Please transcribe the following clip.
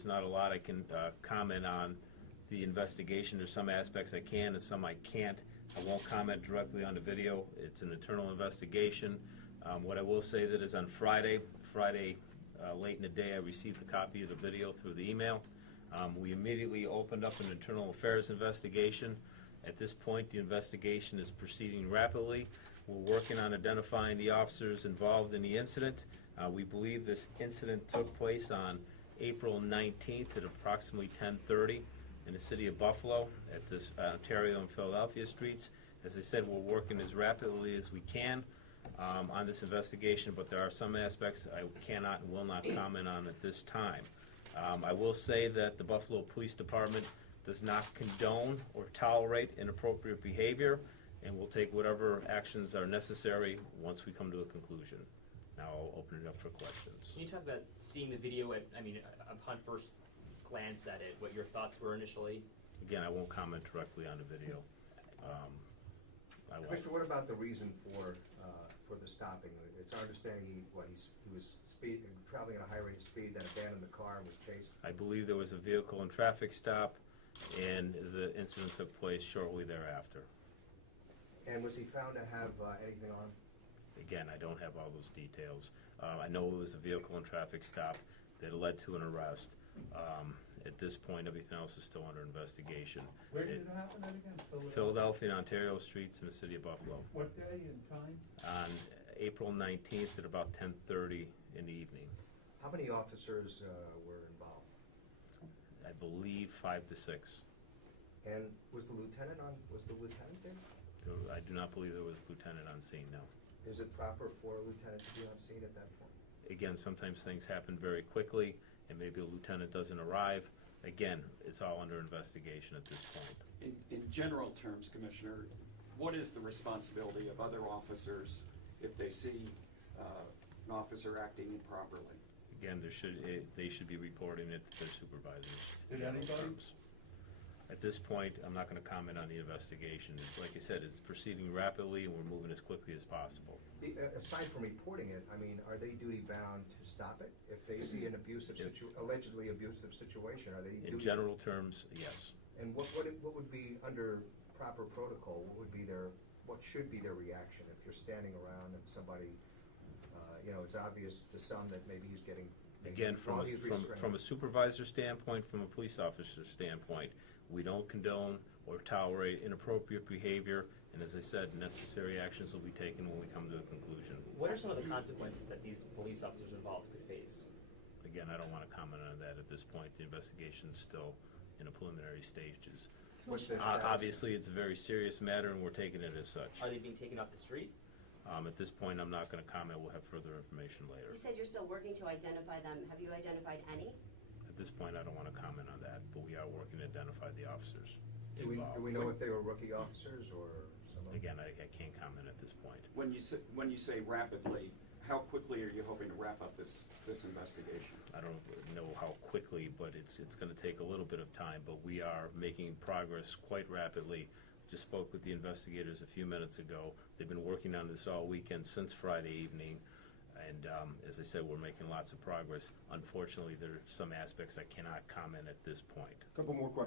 there's not a lot I can comment on the investigation. There's some aspects I can and some I can't. I won't comment directly on the video. It's an internal investigation. What I will say that is on Friday late in the day, I received a copy of the video through the email. We immediately opened up an internal affairs investigation. At this point, the investigation is proceeding rapidly. We're working on identifying the officers involved in the incident. We believe this incident took place on April 19th at approximately 10:30 in the city of Buffalo at this Ontario and Philadelphia streets. As I said, we're working as rapidly as we can on this investigation, but there are some aspects I cannot and will not comment on at this time. I will say that the Buffalo Police Department does not condone or tolerate inappropriate behavior, and will take whatever actions are necessary once we come to a conclusion. Now I'll open it up for questions. Can you talk about seeing the video upon first glance at it, what your thoughts were initially? Again, I won't comment directly on the video. Commissioner, what about the reason for the stopping? It's our understanding he was traveling at a high rate of speed, then abandoned the car and was chased. I believe there was a vehicle and traffic stop, and the incident took place shortly thereafter. And was he found to have anything on? Again, I don't have all those details. I know it was a vehicle and traffic stop that led to an arrest. At this point, everything else is still under investigation. Where did it happen at again? Philadelphia and Ontario streets in the city of Buffalo. What day and time? On April 19th at about 10:30 in the evening. How many officers were involved? I believe 5 to 6. And was the lieutenant there? I do not believe there was a lieutenant on scene, no. Is it proper for a lieutenant to be on scene at that point? Again, sometimes things happen very quickly, and maybe a lieutenant doesn't arrive. Again, it's all under investigation at this point. In general terms, Commissioner, what is the responsibility of other officers if they see an officer acting improperly? Again, they should be reporting it to their supervisors. Did General anybody? terms. At this point, I'm not going to comment on the investigation. Like I said, it's proceeding rapidly, and we're moving as quickly as possible. Aside from reporting it, are they duty bound to stop it? If they see an allegedly abusive situation, are they In general terms, yes. And what would be under proper protocol? What should be their reaction if you're standing around and somebody, it's obvious to some that maybe he's getting. Again, from a supervisor standpoint, from a police officer standpoint, we don't condone or tolerate inappropriate behavior, and as I said, necessary actions will be taken when we come to a conclusion. What are some of the consequences that these police officers involved could face? Again, I don't want to comment on that at this point. The investigation is still in the preliminary stages. What's their status? Obviously, it's a very serious matter, and we're taking it as such. Are they being taken off the street? At this point, I'm not going to comment. We'll have further information later. You said you're still working to identify them. Have you identified any? At this point, I don't want to comment on that, but we are working to identify the officers involved. Do we know if they were rookie officers or someone? Again, I can't comment at this point. When you say rapidly, how quickly are you hoping to wrap up this investigation? I don't know how quickly, but it's going to take a little bit of time, but we are making progress quite rapidly. Just spoke with the investigators a few minutes ago. They've been working on this all weekend since Friday evening, and as I said, we're making lots of progress. Unfortunately, there are some aspects I cannot comment at this point. Couple more questions.